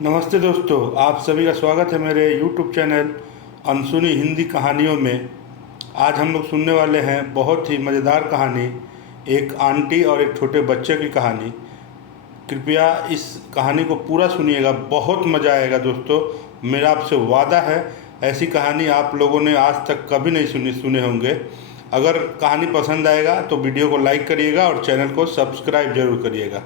नमस्ते दोस्तों, आप सभी का स्वागत है मेरे YouTube चैनल अनसुनी हिंदी कहानियों में। आज हम लोग सुनने वाले हैं बहुत ही मज़ेदार कहानी, एक आंटी और एक छोटे बच्चे की कहानी। कृपया इस कहानी को पूरा सुनिएगा, बहुत मज़ा आएगा दोस्तों। मेरा आपसे वादा है, ऐसी कहानी आप लोगों ने आज तक कभी नहीं सुने होंगे। अगर कहानी पसंद आएगा तो वीडियो को लाइक करिएगा और चैनल को सब्सक्राइब जरूर करिएगा।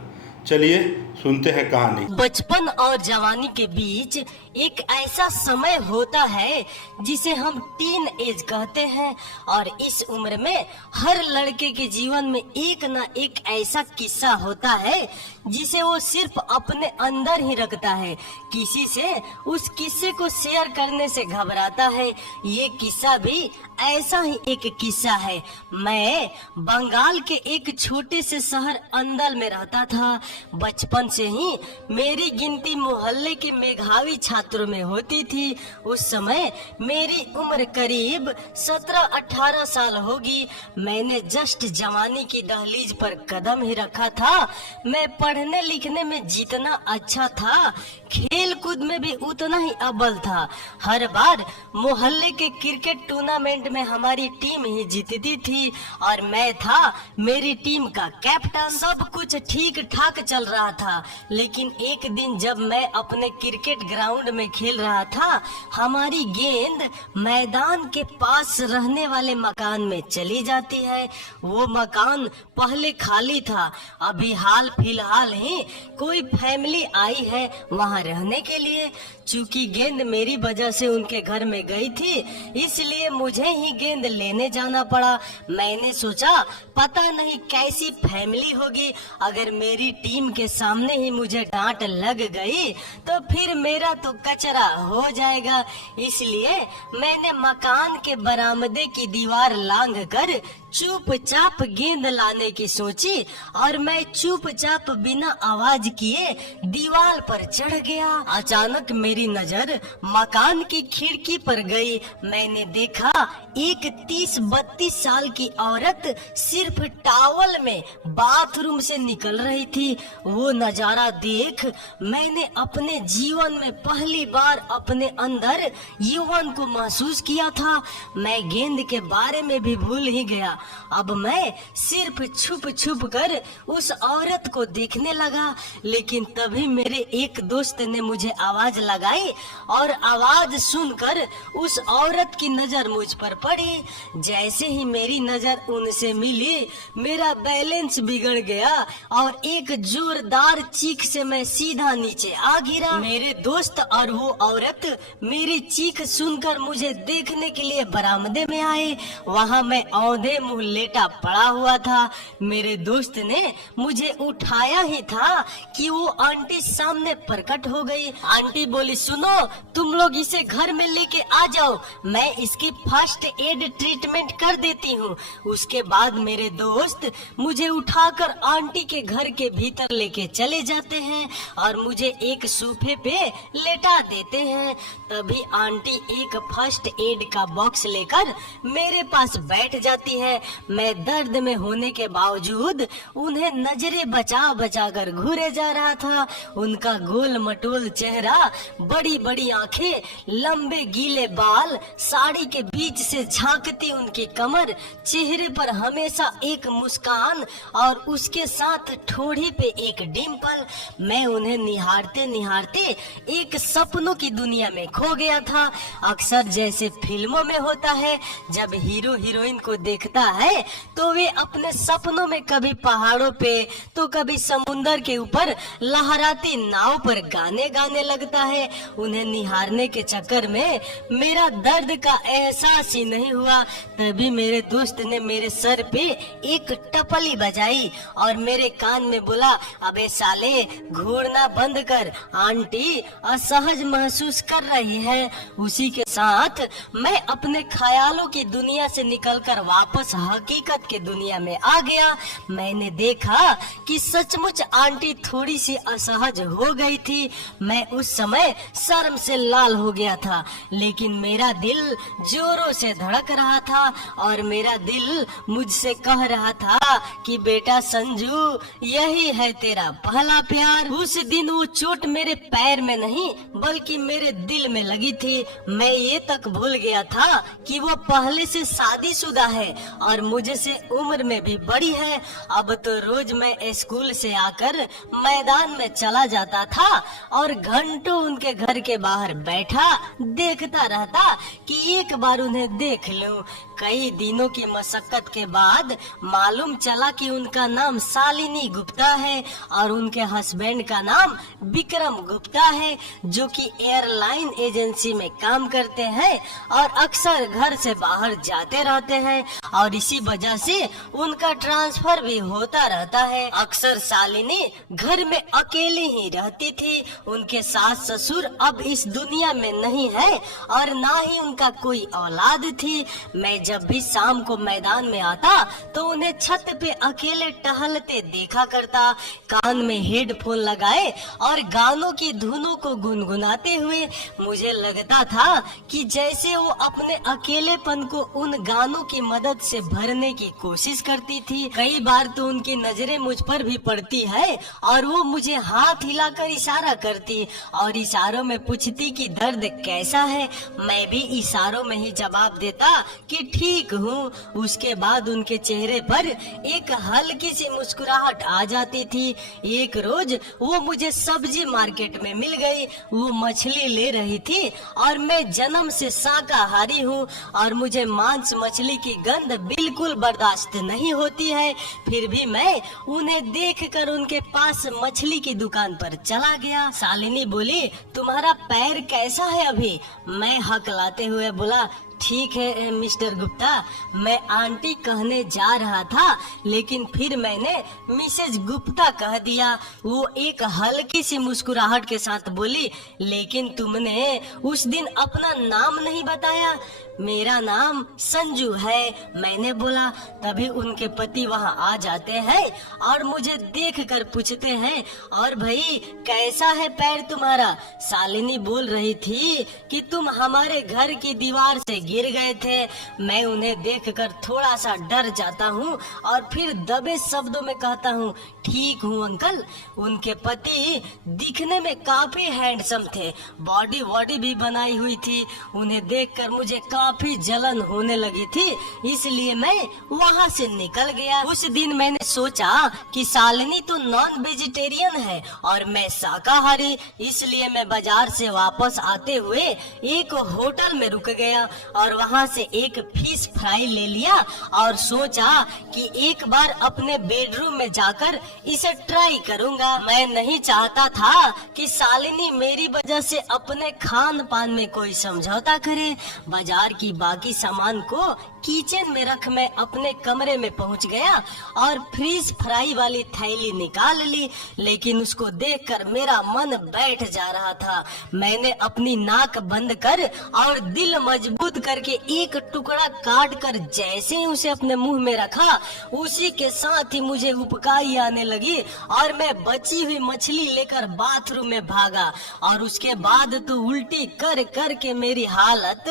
चलिए सुनते हैं कहानी। बचपन और जवानी के बीच एक ऐसा समय होता है जिसे हम टीन एज कहते हैं, और इस उम्र में हर लड़के के जीवन में एक न एक ऐसा किस्सा होता है जिसे वो सिर्फ अपने अंदर ही रखता है। किसी से उस किस्से को शेयर करने से घबराता है। ये किस्सा भी ऐसा ही एक किस्सा है। मैं बंगाल के एक छोटे से शहर अंदल में रहता था। बचपन से ही मेरी गिनती मोहल्ले के मेधावी छात्रों में होती थी। उस समय मेरी उम्र करीब 17-18 साल होगी। मैंने जस्ट जवानी की दहलीज पर कदम ही रखा था। मैं पढ़ने लिखने में जितना अच्छा था, खेल कूद में भी उतना ही अव्वल था। हर बार मोहल्ले के क्रिकेट टूर्नामेंट में हमारी टीम ही जीतती थी और मैं था मेरी टीम का कैप्टन। सब कुछ ठीक ठाक चल रहा था, लेकिन एक दिन जब मैं अपने क्रिकेट ग्राउंड में खेल रहा था, हमारी गेंद मैदान के पास रहने वाले मकान में चली जाती है। वो मकान पहले खाली था, अभी हाल फिलहाल ही कोई फैमिली आई है वहाँ रहने के लिए। चूंकि गेंद मेरी वजह से उनके घर में गई थी, इसलिए मुझे ही गेंद लेने जाना पड़ा। मैंने सोचा पता नहीं कैसी फैमिली होगी, अगर मेरी टीम के सामने ही मुझे डांट लग गई तो फिर मेरा तो कचरा हो जाएगा। इसलिए मैंने मकान के बरामदे की दीवार लांघ कर चुपचाप गेंद लाने की सोची और मैं चुपचाप बिना आवाज किए दीवार पर चढ़ गया। अचानक मेरी नजर मकान की खिड़की पर गई। मैंने देखा एक 30-32 साल की औरत सिर्फ टॉवल में बाथरूम से निकल रही थी। वो नजारा देख मैंने अपने जीवन में पहली बार अपने अंदर यौवन को महसूस किया था। मैं गेंद के बारे में भी भूल ही गया। अब मैं सिर्फ छुप छुप कर उस औरत को देखने लगा, लेकिन तभी मेरे एक दोस्त ने मुझे आवाज लगाई और आवाज सुनकर उस औरत की नजर मुझ पर पड़ी। जैसे ही मेरी नजर उनसे मिली, मेरा बैलेंस बिगड़ गया और एक जोरदार चीख से मैं सीधा नीचे आ गिरा। मेरे दोस्त और वो औरत मेरी चीख सुनकर मुझे देखने के लिए बरामदे में आए। वहाँ मैं औंधे मुंह लेटा पड़ा हुआ था। मेरे दोस्त ने मुझे उठाया ही था कि वो आंटी सामने प्रकट हो गई। आंटी बोली, सुनो, तुम लोग इसे घर में लेके आ जाओ, मैं इसकी फर्स्ट एड ट्रीटमेंट कर देती हूँ। उसके बाद मेरे दोस्त मुझे उठाकर आंटी के घर के भीतर लेके चले जाते हैं और मुझे एक सोफे पे लेटा देते हैं। तभी आंटी एक फर्स्ट एड का बॉक्स लेकर मेरे पास बैठ जाती है। मैं दर्द में होने के बावजूद उन्हें नजरें बचा बचा कर घूरे जा रहा था। उनका गोल मटोल चेहरा, बड़ी बड़ी आंखें, लंबे गीले बाल, साड़ी के बीच से झांकती उनकी कमर, चेहरे पर हमेशा एक मुस्कान और उसके साथ ठोड़ी पे एक डिम्पल। मैं उन्हें निहारते निहारते एक सपनों की दुनिया में खो गया था। अक्सर जैसे फिल्मों में होता है, जब हीरो हीरोइन को देखता है तो वे अपने सपनों में कभी पहाड़ों पे तो कभी समुंदर के ऊपर लहराती नाव पर गाने गाने लगता है। उन्हें निहारने के चक्कर में मेरा दर्द का एहसास ही नहीं हुआ। तभी मेरे दोस्त ने मेरे सर पे एक टपली बजाई और मेरे कान में बोला, अबे साले, घूरना बंद कर, आंटी असहज महसूस कर रही है। उसी के साथ मैं अपने ख्यालों की दुनिया से निकलकर वापस हकीकत के दुनिया में आ गया। मैंने देखा कि सचमुच आंटी थोड़ी सी असहज हो गई थी। मैं उस समय शर्म से लाल हो गया था, लेकिन मेरा दिल जोरों से धड़क रहा था और मेरा दिल मुझसे कह रहा था कि बेटा संजू, यही है तेरा पहला प्यार। उस दिन वो चोट मेरे पैर में नहीं बल्कि मेरे दिल में लगी थी। मैं ये तक भूल गया था कि वो पहले से शादीशुदा है और मुझसे उम्र में भी बड़ी है। अब तो रोज मैं स्कूल से आकर मैदान में चला जाता था और घंटों उनके घर के बाहर बैठा देखता रहता कि एक बार उन्हें देख लूं। कई दिनों की मशक्कत के बाद मालूम चला कि उनका नाम शालिनी गुप्ता है और उनके हस्बैंड का नाम विक्रम गुप्ता है, जो कि एयरलाइन एजेंसी में काम करते हैं और अक्सर घर से बाहर जाते रहते हैं और इसी वजह से उनका ट्रांसफर भी होता रहता है। अक्सर शालिनी घर में अकेली ही रहती थी। उनके सास ससुर अब इस दुनिया में नहीं है और ना ही उनका कोई औलाद थी। मैं जब भी शाम को मैदान में आता तो उन्हें छत पे अकेले टहलते देखा करता, कान में हेडफोन लगाए और गानों की धुनों को गुनगुनाते हुए। मुझे लगता था कि जैसे वो अपने अकेलेपन को उन गानों की मदद से भरने की कोशिश करती थी। कई बार तो उनकी नजरें मुझ पर भी पड़ती है और वो मुझे हाथ हिलाकर इशारा करती और इशारों में पूछती कि दर्द कैसा है। मैं भी इशारों में ही जवाब देता कि ठीक हूँ। उसके बाद उनके चेहरे पर एक हल्की सी मुस्कुराहट आ जाती थी। एक रोज वो मुझे सब्जी मार्केट में मिल गई। वो मछली ले रही थी और मैं जन्म से शाकाहारी हूँ और मुझे मांस मछली की गंध बिल्कुल बर्दाश्त नहीं होती है। फिर भी मैं उन्हें देखकर उनके पास मछली की दुकान पर चला गया। शालिनी बोली, तुम्हारा पैर कैसा है अभी? मैं हकलाते हुए बोला, ठीक है मिस्टर गुप्ता। मैं आंटी कहने जा रहा था लेकिन फिर मैंने मिसेज गुप्ता कह दिया। वो एक हल्की सी मुस्कुराहट के साथ बोली, लेकिन तुमने उस दिन अपना नाम नहीं बताया। मेरा नाम संजू है, मैंने बोला। तभी उनके पति वहाँ आ जाते हैं और मुझे देखकर पूछते हैं, और भाई कैसा है पैर तुम्हारा? शालिनी बोल रही थी कि तुम हमारे घर की दीवार से गिर गए थे। मैं उन्हें देखकर थोड़ा सा डर जाता हूँ और फिर दबे शब्दों में कहता हूँ, ठीक हूँ अंकल। उनके पति दिखने में काफी हैंडसम थे, बॉडी वॉडी भी बनाई हुई थी। उन्हें देखकर मुझे काफी जलन होने लगी थी, इसलिए मैं वहाँ से निकल गया। उस दिन मैंने सोचा कि शालिनी तो नॉन वेजिटेरियन है और मैं शाकाहारी, इसलिए मैं बाजार से वापस आते हुए एक होटल में रुक गया और वहाँ से एक फिश फ्राई ले लिया और सोचा कि एक बार अपने बेडरूम में जाकर इसे ट्राई करूंगा। मैं नहीं चाहता था कि शालिनी मेरी वजह से अपने खान पान में कोई समझौता करे। बाजार की बाकी सामान को किचन में रख मैं अपने कमरे में पहुंच गया और फिश फ्राई वाली थैली निकाल ली, लेकिन उसको देखकर मेरा मन बैठ जा रहा था। मैंने अपनी नाक बंद कर और दिल मजबूत करके एक टुकड़ा काट कर जैसे ही उसे अपने मुंह में रखा, उसी के साथ ही मुझे उपकाई आने लगी और मैं बची हुई मछली लेकर बाथरूम में भागा और उसके बाद तो उल्टी कर कर के मेरी हालत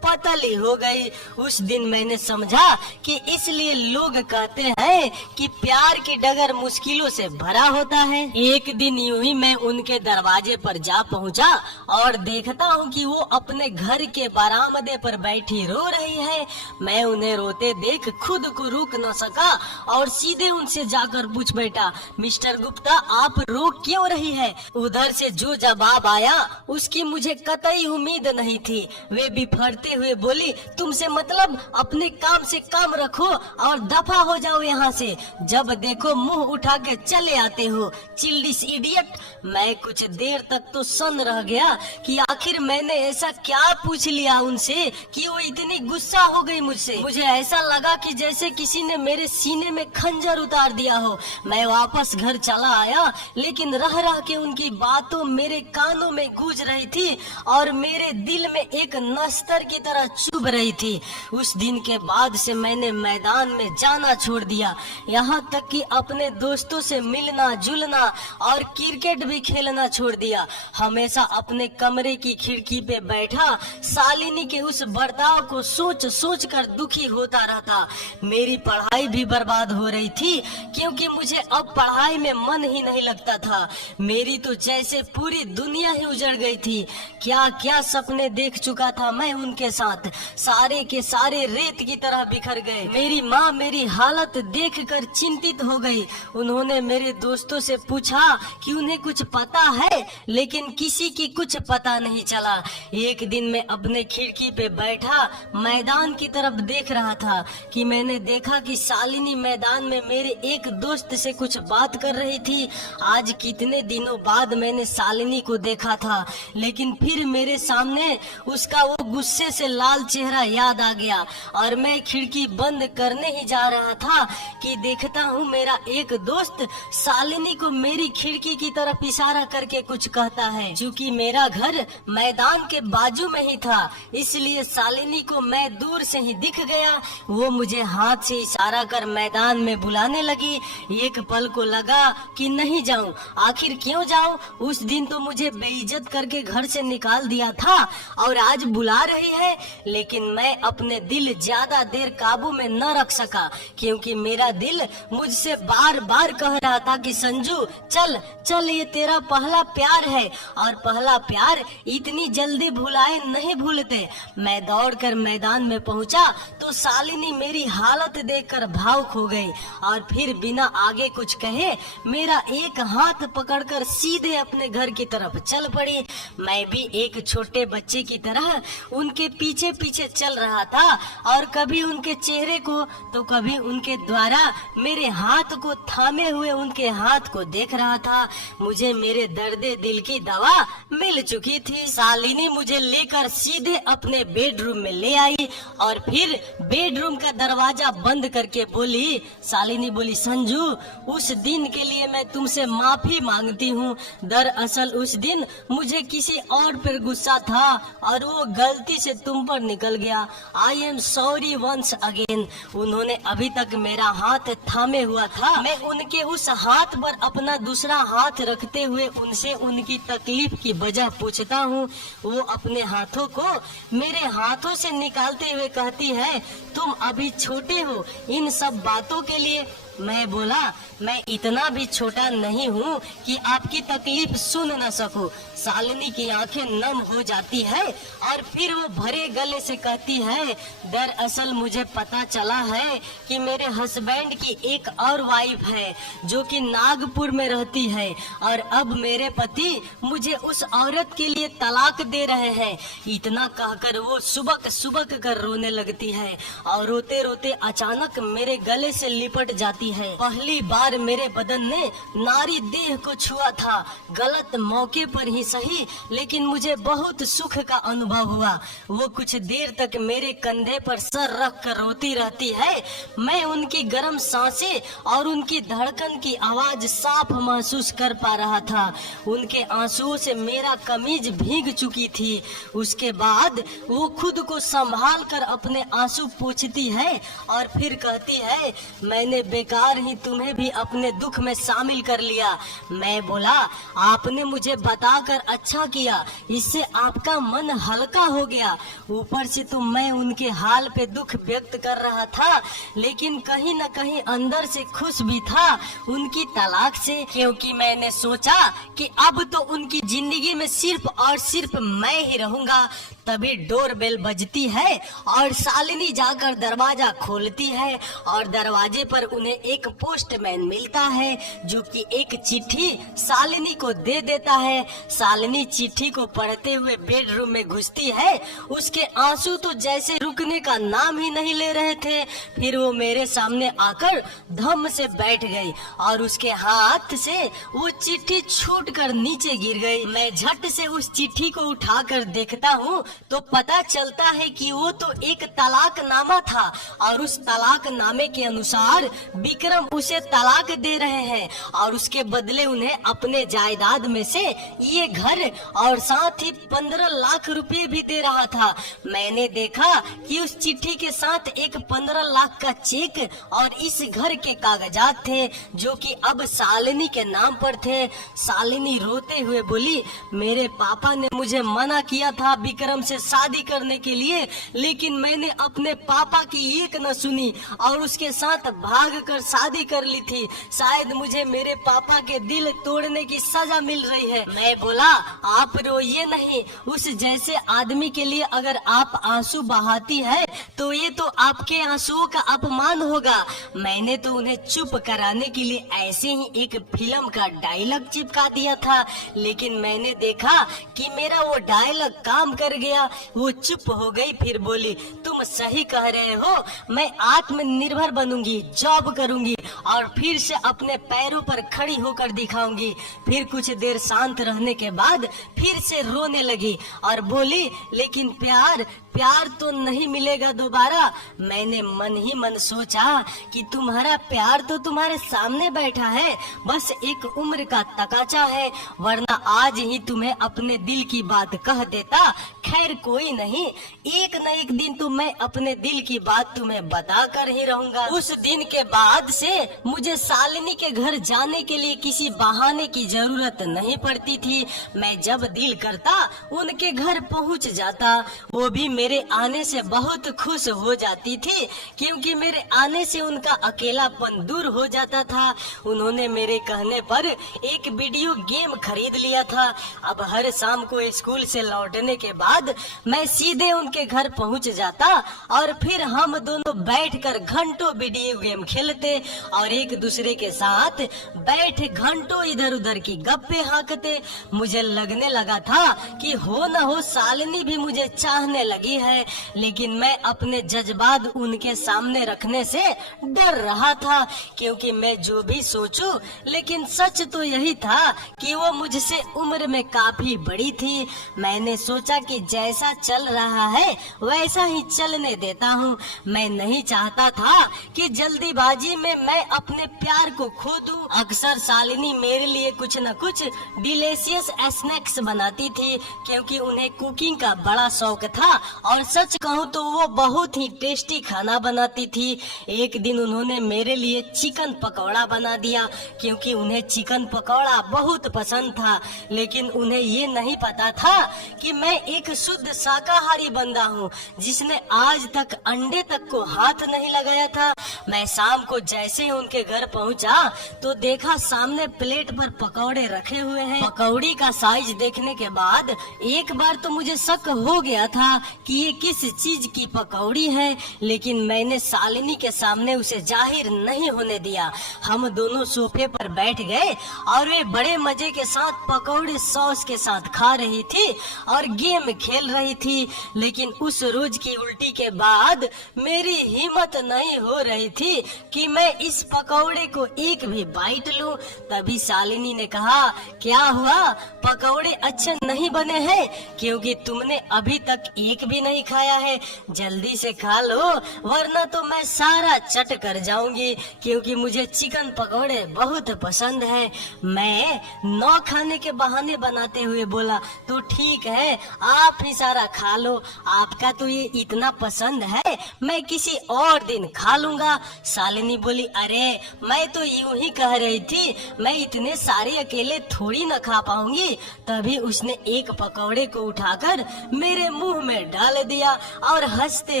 पतली हो गई। उस दिन मैंने समझा कि इसलिए लोग कहते हैं कि प्यार की डगर मुश्किलों से भरा होता है। एक दिन यूं ही मैं उनके दरवाजे पर जा पहुंचा और देखता हूं कि वो अपने घर के बरामदे पर बैठी रो रही है। मैं उन्हें रोते देख खुद को रोक न सका और सीधे उनसे जाकर पूछ बैठा, मिस्टर गुप्ता आप रो क्यों रही है? उधर से जो जवाब आया उसकी मुझे कतई उम्मीद नहीं थी। वे बिफरते हुए बोली, तुमसे मतलब अपने काम से काम रखो और दफा हो जाओ यहाँ से। जब देखो मुंह उठा के चले आते हो, चिल्डिश इडियट। मैं कुछ देर तक तो सन्न रह गया कि आखिर मैंने ऐसा क्या पूछ लिया उनसे कि वो इतनी गुस्सा हो गई मुझसे। मुझे ऐसा लगा कि जैसे किसी ने मेरे सीने में खंजर उतार दिया हो। मैं वापस घर चला आया, लेकिन रह रह के उनकी बातों मेरे कानों में गूंज रही थी और मेरे दिल में एक नस्तर की तरह चुभ रही थी। उस दिन के बाद से मैंने मैदान में जाना छोड़ दिया, यहाँ तक कि अपने दोस्तों से मिलना जुलना और क्रिकेट भी खेलना छोड़ दिया। हमेशा अपने कमरे की खिड़की पे बैठा शालिनी के उस बर्ताव को सोच सोच कर दुखी होता रहता। मेरी पढ़ाई भी बर्बाद हो रही थी, क्योंकि मुझे अब पढ़ाई में मन ही नहीं लगता था। मेरी तो जैसे पूरी दुनिया ही उजड़ गई थी। क्या क्या सपने देख चुका था मैं उनके साथ, सारे के सारे रेत की तरह बिखर गए। मेरी माँ मेरी हालत देखकर चिंतित हो गई। उन्होंने मेरे दोस्तों से पूछा कि उन्हें कुछ पता है, लेकिन किसी की कुछ पता नहीं चला। एक दिन मैं अपने खिड़की पे बैठा मैदान की तरफ देख रहा था कि मैंने देखा कि शालिनी मैदान में मेरे एक दोस्त से कुछ बात कर रही थी। आज कितने दिनों बाद मैंने शालिनी को देखा था, लेकिन फिर मेरे सामने उसका वो गुस्से से लाल चेहरा याद आ गया और मैं खिड़की बंद करने ही जा रहा था कि देखता हूँ मेरा एक दोस्त शालिनी को मेरी खिड़की की तरफ इशारा करके कुछ कहता है। चूँकि मेरा घर मैदान के बाजू में ही था, इसलिए शालिनी को मैं दूर से ही दिख गया। वो मुझे हाथ से इशारा कर मैदान में बुलाने लगी। एक पल को लगा कि नहीं जाऊं, आखिर क्यों जाऊं? उस दिन तो मुझे बेइज्जत करके घर से निकाल दिया था और आज बुला रही है। लेकिन मैं अपने दिल ज्यादा देर काबू में न रख सका, क्योंकि मेरा दिल मुझसे बार बार कह रहा था कि संजू चल चल, ये तेरा पहला प्यार है और पहला प्यार इतनी जल्दी भुलाए नहीं भूलते। मैं दौड़कर मैदान में पहुंचा तो शालिनी मेरी हालत देखकर भावुक हो गई और फिर बिना आगे कुछ कहे मेरा एक हाथ पकड़कर सीधे अपने घर की तरफ चल पड़ी। मैं भी एक छोटे बच्चे की तरह उनके पीछे पीछे चल रहा था और कभी उनके चेहरे को तो कभी उनके द्वारा मेरे हाथ को थामे हुए उनके हाथ को देख रहा था। मुझे मेरे दर्दे दिल की दवा मिल चुकी थी। शालिनी मुझे लेकर सीधे अपने बेडरूम में ले आई और फिर बेडरूम का दरवाजा बंद करके बोली, शालिनी बोली, संजू उस दिन के लिए मैं तुमसे माफी मांगती हूँ। दरअसल उस दिन मुझे किसी और पर गुस्सा था और वो गलती से तुम पर निकल गया। I am sorry once again. उन्होंने अभी तक मेरा हाथ थामे हुआ था। मैं उनके उस हाथ पर अपना दूसरा हाथ रखते हुए उनसे उनकी तकलीफ की वजह पूछता हूँ। वो अपने हाथों को मेरे हाथों से निकालते हुए कहती है, तुम अभी छोटे हो इन सब बातों के लिए। मैं बोला, मैं इतना भी छोटा नहीं हूँ कि आपकी तकलीफ सुन न सकूं। शालिनी की आंखें नम हो जाती है और फिर वो भरे गले से कहती है, दरअसल मुझे पता चला है कि मेरे हस्बैंड की एक और वाइफ है जो कि नागपुर में रहती है और अब मेरे पति मुझे उस औरत के लिए तलाक दे रहे हैं। इतना कहकर वो सुबक सुबक कर रोने लगती है और रोते रोते अचानक मेरे गले से लिपट जाती है। पहली बार मेरे बदन ने नारी देह को छुआ था, गलत मौके पर ही सही, लेकिन मुझे बहुत सुख का अनुभव हुआ। वो कुछ देर तक मेरे कंधे पर सर रख कर रोती रहती है। मैं उनकी गर्म सांसें और उनकी धड़कन की आवाज साफ महसूस कर पा रहा था। उनके आंसुओं से मेरा कमीज भीग चुकी थी। उसके बाद वो खुद को संभाल कर अपने आंसू पोंछती है और फिर कहती है, मैंने बेकार ही तुम्हें भी अपने दुख में शामिल कर लिया। मैं बोला, आपने मुझे बताकर अच्छा किया, इससे आपका मन हल्का हो गया। ऊपर से तो मैं उनके हाल पे दुख व्यक्त कर रहा था, लेकिन कहीं न कहीं अंदर से खुश भी था उनकी तलाक से, क्योंकि मैंने सोचा कि अब तो उनकी जिंदगी में सिर्फ और सिर्फ मैं ही रहूंगा। तभी डोरबेल बजती है और शालिनी जाकर दरवाजा खोलती है और दरवाजे पर उन्हें एक पोस्टमैन मिलता है जो कि एक चिट्ठी शालिनी को दे देता है। शालिनी चिट्ठी को पढ़ते हुए बेडरूम में घुसती है। उसके आंसू तो जैसे रुकने का नाम ही नहीं ले रहे थे। फिर वो मेरे सामने आकर धम से बैठ गई और उसके हाथ से वो चिट्ठी छूट कर नीचे गिर गई। मैं झट से उस चिट्ठी को उठाकर देखता हूँ तो पता चलता है कि वो तो एक तलाकनामा था और उस तलाकनामे के अनुसार विक्रम उसे तलाक दे रहे हैं और उसके बदले उन्हें अपने जायदाद में से ये घर और साथ ही 15 लाख रुपए भी दे रहा था। मैंने देखा कि उस चिट्ठी के साथ एक 15 लाख का चेक और इस घर के कागजात थे जो कि अब शालिनी के नाम पर थे। शालिनी रोते हुए बोली, मेरे पापा ने मुझे मना किया था विक्रम से शादी करने के लिए, लेकिन मैंने अपने पापा की एक न सुनी और उसके साथ भाग कर शादी कर ली थी। शायद मुझे मेरे पापा के दिल तोड़ने की सजा मिल रही है। मैं बोला, आप रोइए नहीं, उस जैसे आदमी के लिए अगर आप आंसू बहाती है तो ये तो आपके आंसुओं का अपमान होगा। मैंने तो उन्हें चुप कराने के लिए ऐसे ही एक फिल्म का डायलॉग चिपका दिया था, लेकिन मैंने देखा कि मेरा वो डायलॉग काम कर गया। वो चुप हो गई, फिर बोली, तुम सही कह रहे हो, मैं आत्मनिर्भर बनूंगी, जॉब करूंगी और फिर से अपने पैरों पर खड़ी होकर दिखाऊंगी। फिर कुछ देर शांत रहने के बाद फिर से रोने लगी और बोली, लेकिन प्यार तो नहीं मिलेगा दोबारा। मैंने मन ही मन सोचा कि तुम्हारा प्यार तो तुम्हारे सामने बैठा है, बस एक उम्र का तकाचा है, वरना आज ही तुम्हें अपने दिल की बात कह देता। खैर कोई नहीं, एक न एक दिन तो मैं अपने दिल की बात तुम्हें बता कर ही रहूंगा। उस दिन के बाद से मुझे शालिनी के घर जाने के लिए किसी बहाने की जरूरत नहीं पड़ती थी। मैं जब दिल करता उनके घर पहुंच जाता। वो भी मेरे आने से बहुत खुश हो जाती थी, क्योंकि मेरे आने से उनका अकेलापन दूर हो जाता था। उन्होंने मेरे कहने पर एक वीडियो गेम खरीद लिया था। अब हर शाम को स्कूल से लौटने के बाद मैं सीधे उनके घर पहुंच जाता और फिर हम दोनों बैठकर घंटों वीडियो गेम खेलते और एक दूसरे के साथ बैठ घंटों इधर उधर की गप्पे हाँकते। मुझे लगने लगा था कि हो न हो शालिनी भी मुझे चाहने लगी है, लेकिन मैं अपने जज्बात उनके सामने रखने से डर रहा था, क्योंकि मैं जो भी सोचूं, लेकिन सच तो यही था कि वो मुझसे उम्र में काफी बड़ी थी। मैंने सोचा कि जैसा चल रहा है वैसा ही चलने देता हूँ। मैं नहीं चाहता था कि जल्दीबाजी में मैं अपने प्यार को खो दूं। अक्सर शालिनी मेरे लिए कुछ न कुछ डिलीशियस स्नैक्स बनाती थी, क्योंकि उन्हें कुकिंग का बड़ा शौक था और सच कहूँ तो वो बहुत ही टेस्टी खाना बनाती थी। एक दिन उन्होंने मेरे लिए चिकन पकौड़ा बना दिया, क्योंकि उन्हें चिकन पकौड़ा बहुत पसंद था, लेकिन उन्हें ये नहीं पता था कि मैं एक शुद्ध शाकाहारी बंदा हूँ, जिसने आज तक अंडे तक को हाथ नहीं लगाया था। मैं शाम को जैसे ही उनके घर पहुँचा तो देखा सामने प्लेट पर पकौड़े रखे हुए हैं। पकौड़ी का साइज देखने के बाद एक बार तो मुझे शक हो गया था कि ये किस चीज की पकौड़ी है, लेकिन मैंने शालिनी के सामने उसे जाहिर नहीं होने दिया। हम दोनों सोफे पर बैठ गए और वे बड़े मजे के साथ पकौड़े सॉस के साथ खा रही थी और गेम खेल रही थी। लेकिन उस रोज की उल्टी के बाद मेरी हिम्मत नहीं हो रही थी कि मैं इस पकौड़े को एक भी बाइट लूं। तभी शालिनी ने कहा, क्या हुआ, पकौड़े अच्छे नहीं बने हैं? क्योंकि तुमने अभी तक एक भी नहीं खाया है, जल्दी से खा लो, वरना तो मैं सारा चट कर जाऊंगी, क्योंकि मुझे चिकन पकौड़े बहुत पसंद है। मैं नौ खाने के बहाने बनाते हुए बोला, तो ठीक है, आप ही सारा खा लो, आपका तो ये इतना पसंद है, मैं किसी और दिन खा लूंगा। शालिनी बोली, अरे मैं तो यूं ही कह रही थी, मैं इतने सारे अकेले थोड़ी न खा पाऊंगी। तभी उसने एक पकौड़े को उठाकर मेरे मुंह में डाल दिया और हंसते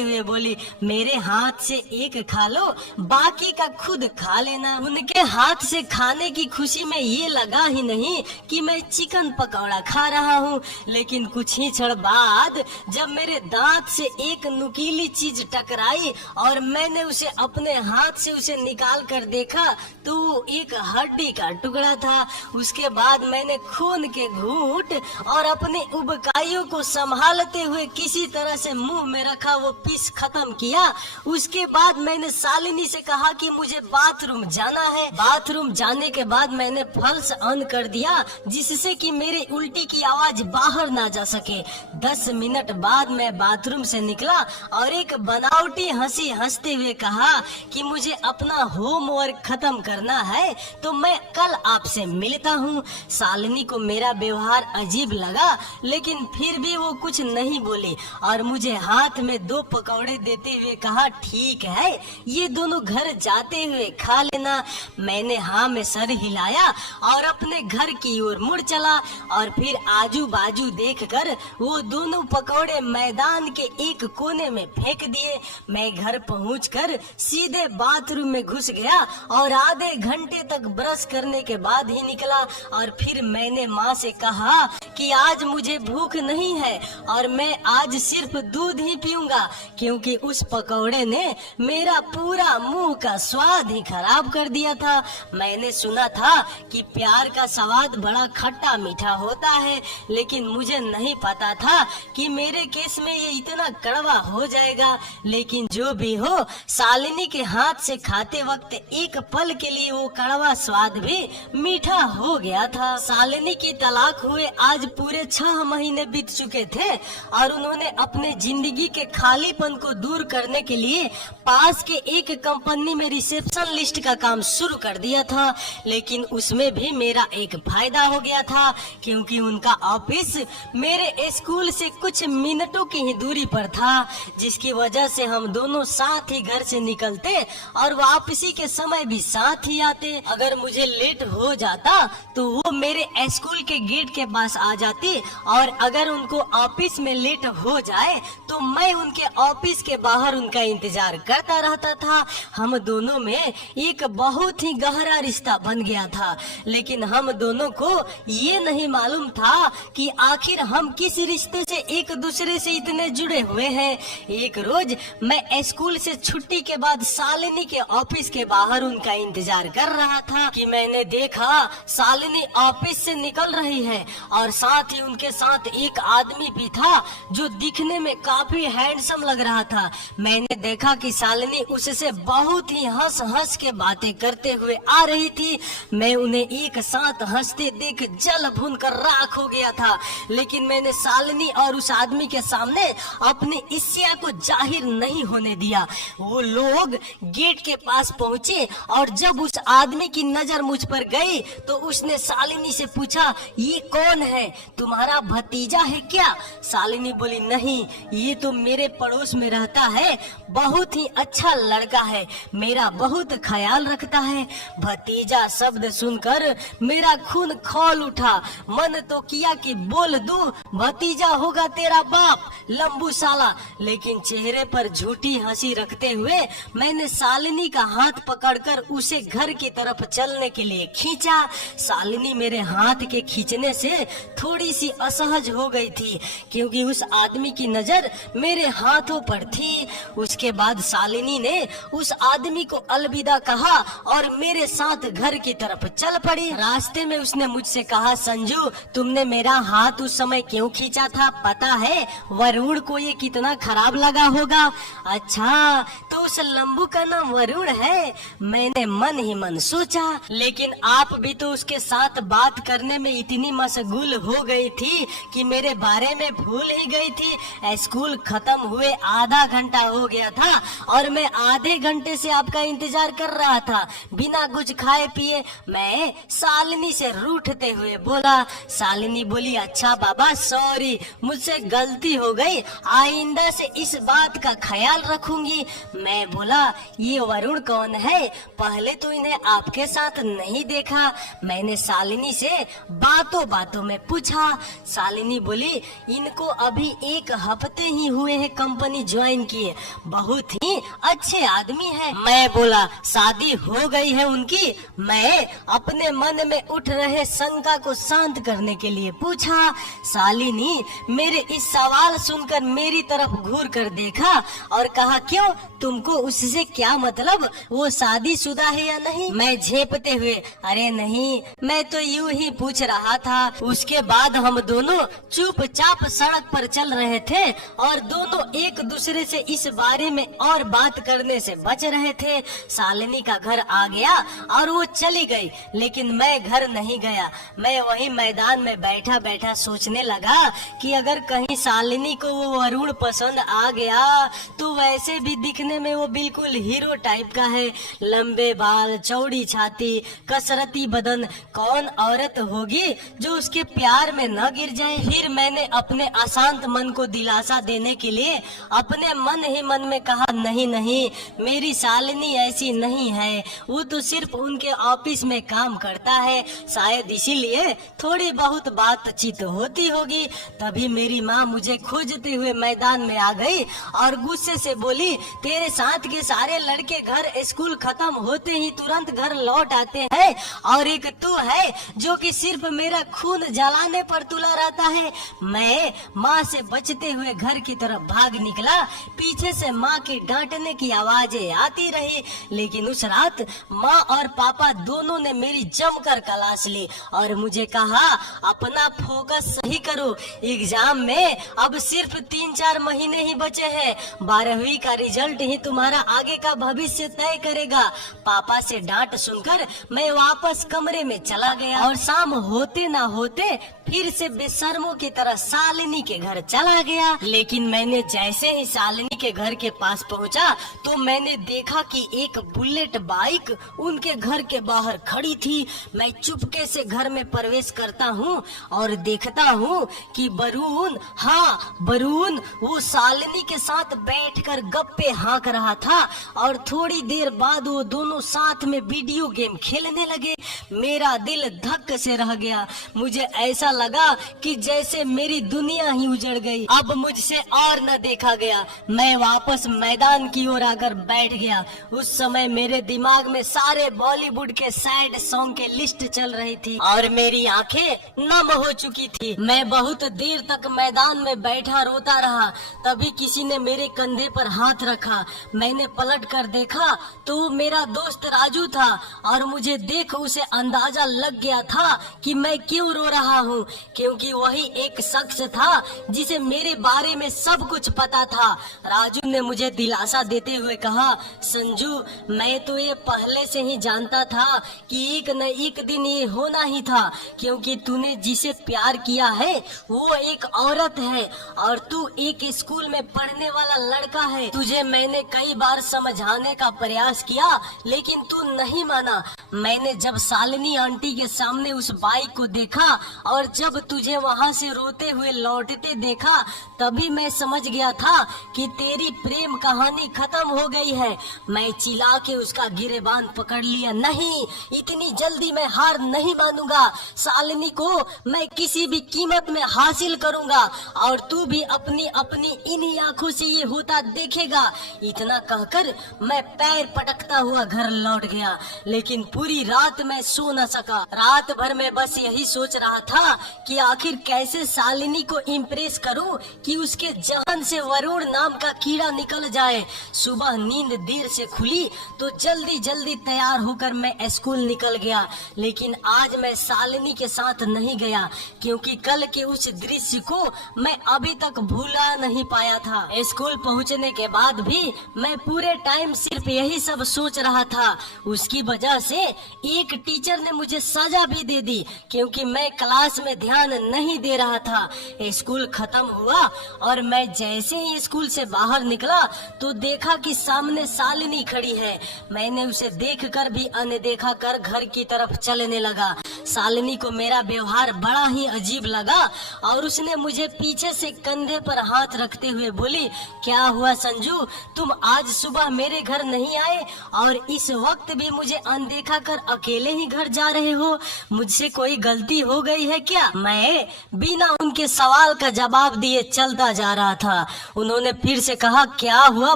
हुए बोली, मेरे हाथ से एक खा लो, बाकी का खुद खा लेना। उनके हाथ से खाने की खुशी में ये लगा ही नहीं कि मैं चिकन पकौड़ा खा रहा हूँ, लेकिन कुछ ही क्षण बाद जब मेरे दांत से एक नुकीली चीज टकराई और मैंने उसे अपने हाथ से उसे निकाल कर देखा तो एक हड्डी का टुकड़ा था। उसके बाद मैंने खून के घूंट और अपने उबकाइयों को संभालते हुए किसी तरह से मुंह में रखा वो पीस खत्म किया। उसके बाद मैंने शालिनी से कहा कि मुझे बाथरूम जाना है। बाथरूम जाने के बाद मैंने फल्स ऑन कर दिया, जिससे कि मेरे उल्टी की आवाज बाहर ना जा सके। 10 मिनट बाद मैं बाथरूम से निकला और एक बनावटी हंसी हंसते हुए कहा कि मुझे अपना होमवर्क खत्म करना है, तो मैं कल आपसे मिलता हूँ। शालिनी को मेरा व्यवहार अजीब लगा, लेकिन फिर भी वो कुछ नहीं बोली और मुझे हाथ में 2 पकौड़े देते हुए कहा, ठीक है, ये दोनों घर जाते हुए खा लेना। मैंने हाँ में सर हिलाया और अपने घर की ओर मुड़ चला और फिर आजू बाजू देखकर वो दोनों पकौड़े मैदान के एक कोने में फेंक दिए। मैं घर पहुंचकर सीधे बाथरूम में घुस गया और आधे घंटे तक ब्रश करने के बाद ही निकला और फिर मैंने माँ से कहा कि आज मुझे भूख नहीं है और मैं आज सिर्फ दूध ही पीऊंगा, क्योंकि उस पकौड़े ने मेरा पूरा मुंह का स्वाद ही खराब कर दिया था। मैंने सुना था कि प्यार का स्वाद बड़ा खट्टा मीठा होता है, लेकिन मुझे नहीं पता था कि मेरे केस में ये इतना कड़वा हो जाएगा। लेकिन जो भी हो, शालिनी के हाथ से खाते वक्त एक पल के लिए वो कड़वा स्वाद भी मीठा हो गया था। शालिनी की तलाक हुए आज पूरे 6 महीने बीत चुके थे और उन्होंने अपने जिंदगी के खालीपन को दूर करने के लिए पास के एक कंपनी में रिसेप्शन लिस्ट का काम शुरू कर दिया था। लेकिन उसमें भी मेरा एक फायदा हो गया था, क्योंकि उनका ऑफिस मेरे स्कूल से कुछ मिनटों की ही दूरी पर था, जिसकी वजह से हम दोनों साथ ही घर से निकलते और वापसी के समय भी साथ ही आते। अगर मुझे लेट हो जाता तो वो मेरे स्कूल के गेट के पास आ जाती और अगर उनको ऑफिस में लेट हो जाए तो मैं उनके ऑफिस के बाहर उनका इंतजार करता रहता था। हम दोनों में एक बहुत ही गहरा रिश्ता बन गया था, लेकिन हम दोनों को ये नहीं मालूम था कि आखिर हम किस रिश्ते से एक दूसरे से इतने जुड़े हुए हैं। एक रोज मैं स्कूल से छुट्टी के बाद शालिनी के ऑफिस के बाहर उनका इंतजार कर रहा था कि मैंने देखा शालिनी ऑफिस से निकल रही है और साथ ही उनके साथ एक आदमी भी था जो दिखने में काफी हैंडसम लग रहा था। मैंने देखा कि शालिनी उससे बहुत ही हंस हंस के बातें करते हुए आ रही थी। मैं उन्हें एक साथ हंसते देख जल भून कर राख हो गया था, लेकिन मैंने शालिनी और उस आदमी के सामने अपनी ईर्ष्या को जाहिर नहीं होने दिया। वो लोग गेट के पास पहुँचे और जब उस आदमी की नजर मुझ पर गई तो उसने शालिनी से पूछा, ये कौन है, तुम्हारा भतीजा है क्या? शालिनी बोली, नहीं, ये तो मेरे पड़ोस में रहता है, बहुत ही अच्छा लड़का है, मेरा बहुत ख्याल रखता है। भतीजा शब्द सुनकर मेरा खून खौल उठा। मन तो किया कि बोल दूं, भतीजा होगा तेरा बाप, लंबू साला, लेकिन चेहरे पर झूठी हंसी रखते हुए मैंने शालिनी का हाथ पकड़कर उसे घर की तरफ चलने के लिए खींचा। शालिनी मेरे हाथ के खींचने से थोड़ी सी असहज हो गई थी, क्योंकि उस आदमी की नजर मेरे हाथों पर थी। उसके बाद शालिनी ने उस आदमी को अलविदा कहा और मेरे साथ घर की तरफ चल पड़ी। रास्ते में उसने मुझसे कहा, संजू, तुमने मेरा हाथ उस समय क्यों खींचा था पता है? वरुण को ये कितना खराब लगा होगा। अच्छा, तो उस लंबू का नाम वरुण है? मैंने मन ही मन सोचा। लेकिन आप भी तो उसके साथ बात करने में इतनी मशगूल हो गई थी कि मेरे बारे में भूल ही गई थी। स्कूल खत्म हुए आधा घंटा हो गया था और मैं आधे घंटे से आपका इंतजार कर रहा था बिना कुछ खाए पिए। मैं शालिनी से रूठते हुए बोला। शालिनी बोली, अच्छा बाबा, सॉरी, मुझसे गलती हो गई, आइंदा से इस बात का ख्याल रखूंगी। मैं बोला, ये वरुण कौन है? पहले तो इन्हें आपके साथ नहीं देखा। मैंने शालिनी से बातों बातों में पूछा। शालिनी बोली, इनको अभी 1 हफ्ते ही हुए हैं कंपनी ज्वाइन किए, बहुत ही अच्छे आदमी है। मैं बोला, शादी हो गई है उनकी? मैं अपने मन में उठ रहे शंका को शांत करने के लिए पूछा। शालिनी मेरे इस सवाल सुनकर मेरी तरफ घूर कर देखा और कहा, क्यों, तुमको उससे क्या मतलब? वो शादीशुदा है या नहीं? मैं झेपते हुए, अरे नहीं, मैं तो यूं ही पूछ रहा था। उसके बाद हम दोनों चुपचाप सड़क पर चल रहे थे और दोनों एक दूसरे से इस बारे में और बात करने से बच रहे थे। शालिनी का घर आ गया और वो चली गई, लेकिन मैं घर नहीं गया। मैं वही मैदान में बैठा बैठा सोचने लगा कि कि अगर कहीं शालिनी को वो वरुण पसंद आ गया तो वैसे भी दिखने में वो बिल्कुल हीरो टाइप का है। लंबे बाल, चौड़ी छाती, कसरती बदन, कौन औरत होगी जो उसके प्यार में न गिर जाए। फिर मैंने अपने अशांत मन को दिलासा देने के लिए अपने मन ही मन में कहा, नहीं नहीं, मेरी शालिनी ऐसी नहीं है, वो तो सिर्फ उनके ऑफिस में काम करता है, शायद इसीलिए थोड़ी बहुत बातचीत होती होगी। तभी मेरी माँ मुझे खोजते हुए मैदान में आ गई और गुस्से से बोली, तेरे साथ के सारे लड़के घर स्कूल खत्म होते ही तुरंत घर लौट आते हैं और एक तू है जो कि सिर्फ मेरा खून जलाने पर तुला रहता है। मैं माँ से बचते हुए घर की तरफ भाग निकला। पीछे से माँ के डांटने की आवाजें आती रही, लेकिन उस रात माँ और पापा दोनों ने मेरी जमकर क्लास ली और मुझे कहा, अपना फोकस सही करो, एग्जाम में अब सिर्फ 3-4 महीने ही बचे हैं, 12वीं का रिजल्ट ही तुम्हारा आगे का भविष्य तय करेगा। पापा से डांट सुनकर मैं वापस कमरे में चला गया और शाम होते ना होते फिर से बेशर्मों की तरह शालिनी के घर चला गया। लेकिन मैंने जैसे ही शालिनी के घर के पास पहुंचा तो मैंने देखा कि एक बुलेट बाइक उनके घर के बाहर खड़ी थी। मैं चुपके से घर में प्रवेश करता हूं और देखता हूं कि वरुण, हाँ वरुण, वो शालिनी के साथ बैठकर गप्पे हाँक रहा था और थोड़ी देर बाद वो दोनों साथ में वीडियो गेम खेलने लगे। मेरा दिल धक से रह गया। मुझे ऐसा लगा कि जैसे मेरी दुनिया ही उजड़ गई। अब मुझसे और न देखा गया। मैं वापस मैदान की ओर आकर बैठ गया। उस समय मेरे दिमाग में सारे बॉलीवुड के सैड सॉन्ग के लिस्ट चल रही थी और मेरी आंखें नम हो चुकी थी। मैं बहुत देर तक मैदान में बैठा रोता रहा। तभी किसी ने मेरे कंधे पर हाथ रखा। मैंने पलट कर देखा तो वो मेरा दोस्त राजू था और मुझे देख उसे अंदाजा लग गया था कि मैं क्यों रो रहा हूँ, क्योंकि वही एक शख्स था जिसे मेरे बारे में सब कुछ पता था। राजू ने मुझे दिलासा देते हुए कहा, संजू, मैं तो ये पहले से ही जानता था कि एक न एक दिन ये होना ही था, क्योंकि तूने जिसे प्यार किया है वो एक औरत है और तू एक स्कूल में पढ़ने वाला लड़का है। तुझे मैंने कई बार समझाने का प्रयास किया लेकिन तू नहीं माना। मैंने जब शालिनी आंटी के सामने उस बाइक को देखा और जब तुझे वहाँ से रोते हुए लौटते देखा तभी मैं समझ गया था कि तेरी प्रेम कहानी खत्म हो गई है। मैं चिल्ला के उसका गिरेबान पकड़ लिया, नहीं, इतनी जल्दी मैं हार नहीं मानूंगा। शालिनी को मैं किसी भी कीमत में हासिल करूंगा और तू भी अपनी अपनी इन्हीं आंखों से ये होता देखेगा। इतना कहकर मैं पैर पटकता हुआ घर लौट गया, लेकिन पूरी रात मैं सो न सका। रात भर मैं बस यही सोच रहा था कि आखिर कैसे शालिनी को इम्प्रेस करूं कि उसके जहन से वरुण नाम का कीड़ा निकल जाए। सुबह नींद देर से खुली तो जल्दी जल्दी तैयार होकर मैं स्कूल निकल गया, लेकिन आज मैं शालिनी के साथ नहीं गया क्योंकि कल के उस दृश्य को मैं अभी तक भूला नहीं पाया था। स्कूल पहुंचने के बाद भी मैं पूरे टाइम सिर्फ यही सब सोच रहा था। उसकी वजह से एक टीचर ने मुझे सजा भी दे दी क्योंकि मैं क्लास में ध्यान नहीं दे रहा था। स्कूल खत्म हुआ और मैं जैसे ही स्कूल से बाहर निकला तो देखा कि सामने शालिनी खड़ी है। मैंने उसे देखकर भी अनदेखा कर घर की तरफ चलने लगा। शालिनी को मेरा व्यवहार बड़ा ही अजीब लगा और उसने मुझे पीछे से कंधे पर हाथ रखते हुए बोली, क्या हुआ संजू, तुम आज सुबह मेरे घर नहीं आए और इस वक्त भी मुझे अनदेखा कर अकेले ही घर जा रहे हो? मुझसे कोई गलती हो गई है क्या? मैं बिना उनके सवाल का जवाब दिए चलता जा रहा था। उन्होंने फिर से कहा, क्या हुआ